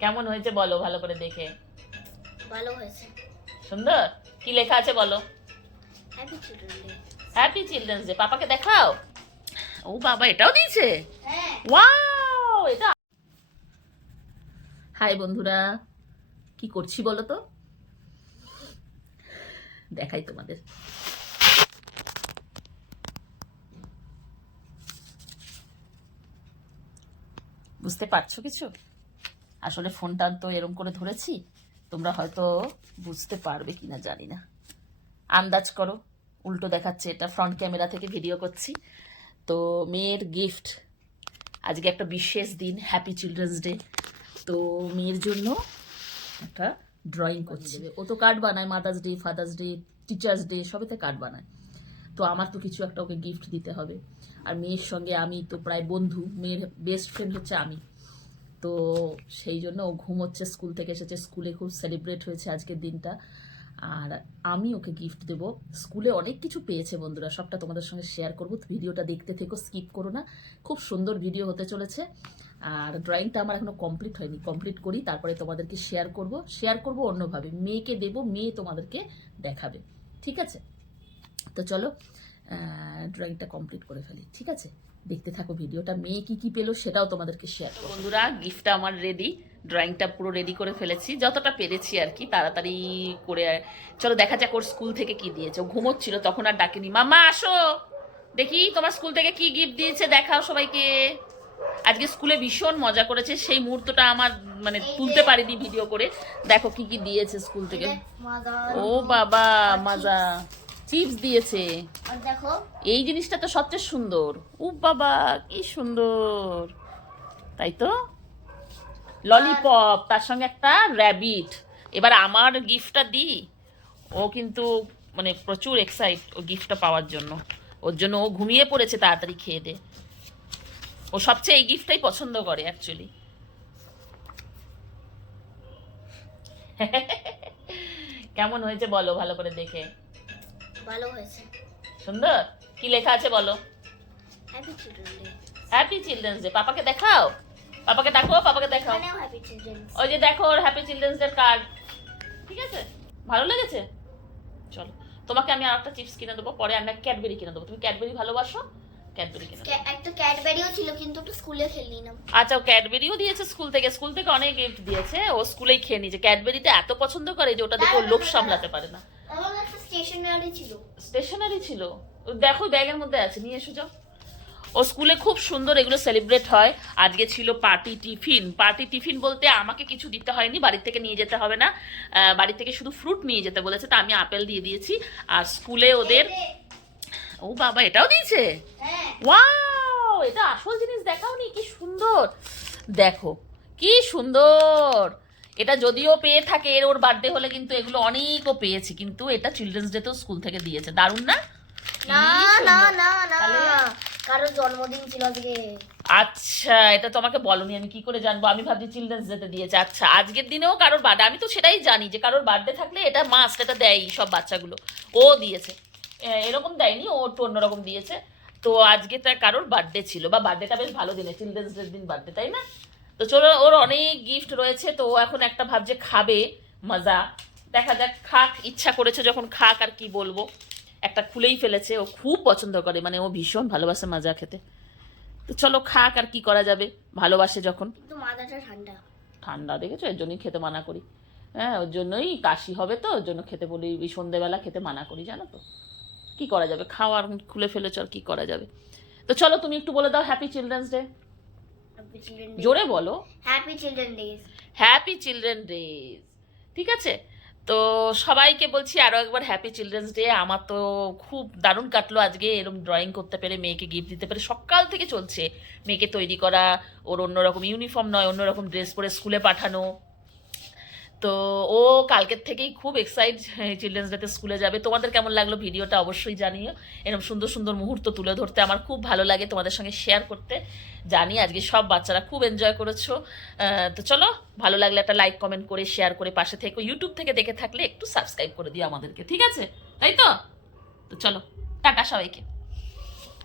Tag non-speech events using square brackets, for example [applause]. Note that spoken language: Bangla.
কেমন হয়েছে বলো ভালো করে দেখে। ভালো হয়েছে। সুন্দর? কি লেখা আছে বলো? Happy children day happy children's day পাপাকে দেখাও। ও বাবা এটাও দিয়েছে? হ্যাঁ। ওয়াও এটা। হাই বন্ধুরা কি করছি বলো তো? দেখাই তোমাদের। বুঝতে পারছ কিছু? আসলে ফোনটা তো এরম করে ধরেছি, তোমরা হয়তো বুঝতে পারবে কিনা জানি না। আন্দাজ করো, উল্টো দেখাচ্ছে এটা ফ্রন্ট ক্যামেরা থেকে ভিডিও করছি। তো মেয়ের গিফট আজকে একটা বিশেষ দিন হ্যাপি চিলড্রেন্স ডে তো মেয়ের জন্য একটা ড্রয়িং করছি। ও তো কার্ড বানায় mother's day father's day teachers day সবেতে card বানায়। তো আমার তো কিছু একটা ওকে গিফট দিতে হবে। আর মেয়ের সঙ্গে আমি তো প্রায় বন্ধু, মেয়ের বেস্ট ফ্রেন্ড হচ্ছে আমি। তো সেই জন্য ও ঘুমোচ্ছে স্কুল থেকে এসেছে স্কুলে খুব সেলিব্রেট হয়েছে আজকের দিনটা। আর আমি ওকে গিফট দেব। স্কুলে অনেক কিছু পেয়েছে বন্ধুরা, সবটা তোমাদের সঙ্গে শেয়ার করব। ভিডিওটা দেখতে থেকো স্কিপ করো না। খুব সুন্দর ভিডিও হতে চলেছে। আর ড্রয়িংটা আমার এখনও কমপ্লিট হয়নি। কমপ্লিট করি, তারপরে তোমাদেরকে শেয়ার করব। শেয়ার করব অন্যভাবে। মেয়েকে দেব, মেয়ে তোমাদেরকে দেখাবে। ঠিক আছে? তো চলো ড্রয়িংটা কমপ্লিট করে ফেলি ঠিক আছে? দেখতে থাকো ভিডিওটা মেয়ে কি কি পেল সেটাও তোমাদেরকে শেয়ার বন্ধুরা গিফটটা আমার রেডি ড্রয়িংটা পুরো রেডি করে ফেলেছি যতটা পেরেছি আর কি তাড়াতাড়ি করে চলো দেখা যাক ওর স্কুল থেকে কি দিয়েছে। ও ঘুমোচ্ছিল তখন আর ডাকেনি মামা আসো! দেখি তোমার স্কুল থেকে কি গিফট দিয়েছে দেখাও সবাইকে। আজকে স্কুলে ভীষণ মজা করেছে সেই মুহূর্তটা আমার মানে তুলতে পারিনি ভিডিও করে। দেখো কি কি দিয়েছে স্কুল থেকে। ও বাবা মাজা। চিপস দিয়েছে। দেখো। এই জিনিসটা তো সবচেয়ে সুন্দর। ও বাবা কি সুন্দর। তাই তো? ললিপপ তার সঙ্গে একটা র্যাবিট এবার আমার গিফটটা দিই। ও কিন্তু মানে প্রচুর এক্সাইট ও গিফটটা পাওয়ার জন্য। ওর জন্য ও ঘুমিয়ে পড়েছে তাড়াতাড়ি খেয়ে দে। ও সবচেয়ে এই গিফটটাই পছন্দ করে অ্যাকচুয়ালি [laughs] কেমন হয়েছে বলো ভালো করে দেখে। ভালো হয়েছে। সুন্দর? কি লেখা আছে বলো? Happy children day happy children's day পাপাকে দেখাও? পাপাকে ডাকো পাপাকে দেখাও। হ্যাপি চিলড্রেন ওই যে দেখো ওর হ্যাপি চিলড্রেন্স ডে কার্ড ঠিক আছে? ভালো লেগেছে? চলো তোমাকে আমি আর একটা চিপস কিনে দেবো পরে আমরা ক্যাডবেরি কিনে দেবো। তুমি ক্যাডবেরি ভালোবাসো? ক্যাডবেরি কিনে একটা ক্যাডবেরিও ছিল কিন্তু ওটা স্কুলে খেলনি না। আচ্ছা ক্যাডবেরিও দিয়েছে স্কুল থেকে। স্কুল থেকে অনেক গিফট দিয়েছে। ও স্কুলেই খেয়ে নিয়েছে। ক্যাডবেরিতে এত পছন্দ করে যে ওটা দেখে ও লোভ সামলাতে পারে না। একটা স্টেশনারি ছিল। স্টেশনারি ছিল? দেখো ব্যাগের মধ্যে আছে নিয়ে এসো যাও। ও স্কুলে খুব সুন্দর এগুলো সেলিব্রেট হয়। আজকে ছিল পার্টি টিফিন পার্টি টিফিন বলতে আমাকে কিছু দিতে হয়নি বাড়ি থেকে নিয়ে যেতে হবে না। বাড়ি থেকে শুধু ফ্রুট নিয়ে যেতে বলেছে তা আমি আপেল দিয়ে দিয়েছি। আর স্কুলে ওদের ও বাবা এটাও দিয়েছে? হ্যাঁ। ওয়াও এটা আসল জিনিস দেখাওনি কি সুন্দর। দেখো কি সুন্দর। এটা যদিও পেয়ে থাকে এর ওর বার্থডে হলে কিন্তু এগুলো অনেকও পেয়েছি কিন্তু এটা চিলড্রেন্স ডে তো স্কুল থেকে দিয়েছে। দারুণ না? না না না না? কারোর জন্মদিন ছিল আজকে। আচ্ছা এটা তো আমাকে বলনি আমি কি করে জানব? আমি ভাবছি চিলড্রেন্স ডেতে দিয়েছে। আচ্ছা আজকের দিনেও কারোর বার্থডে আমি তো সেটাই জানি যে কারোর বার্থডে থাকলে এটা মাস্ট এটা দেয় সব বাচ্চাগুলো। ও দিয়েছে। এরকম দেয়নি ও একটু অন্যরকম দিয়েছে। তো আজকে তার কারোর বার্থডে ছিল বা বার্থডেটা বেশ ভালো দিনে চিলড্রেন্স ডের দিন বার্থডে তাই না? তো চলো ওর অনেক গিফট রয়েছে তো ও এখন একটা ভাবছে খাবে মজা। দেখা যাক খাক ইচ্ছা করেছে যখন খাক আর কি বলব। একটা খুলেই ফেলেছে ও খুব পছন্দ করে মানে ও ভীষণ ভালোবাসে মাজা খেতে। তো চলো খাক আর কি করা যাবে ভালোবাসে যখন। ঠান্ডা। ঠান্ডা দেখেছ? এর জন্যই খেতে মানা করি। হ্যাঁ ওর জন্যই কাশি হবে তো ওর জন্য খেতে বলি ওই সন্ধেবেলা খেতে মানা করি জানো তো। কি করা যাবে? খাওয়ার খুলে ফেলেছ আর কি করা যাবে? তো চলো তুমি একটু বলে দাও হ্যাপি চিলড্রেন্স ডে জোরে বলো। Happy children day happy children days ঠিক আছে? তো সবাইকে বলছি আরও একবার হ্যাপি চিলড্রেন্স ডে আমার তো খুব দারুণ কাটলো আজকে এরকম ড্রয়িং করতে পেরে মেয়েকে গিফট দিতে পেরে। সকাল থেকে চলছে। মেয়েকে তৈরি করা ওর অন্যরকম ইউনিফর্ম নয় অন্যরকম ড্রেস পরে স্কুলে পাঠানো। তো ও কালকের থেকেই খুব এক্সাইট চিলড্রেন্স ডেতে স্কুলে যাবে। তোমাদের কেমন লাগল ভিডিওটা অবশ্যই জানিও। এরকম সুন্দর সুন্দর মুহূর্ত তুলে ধরতে আমার খুব ভালো লাগে তোমাদের সঙ্গে শেয়ার করতে। জানি আজকে সব বাচ্চারা খুব এনজয় করেছ। তো চলো, ভালো লাগলে একটা লাইক কমেন্ট করে শেয়ার করে পাশে থেকে। ইউটিউব থেকে দেখে থাকলে একটু সাবস্ক্রাইব করে দিও আমাদেরকে, ঠিক আছে? তাই তো? তো চলো, টাটা সবাইকে।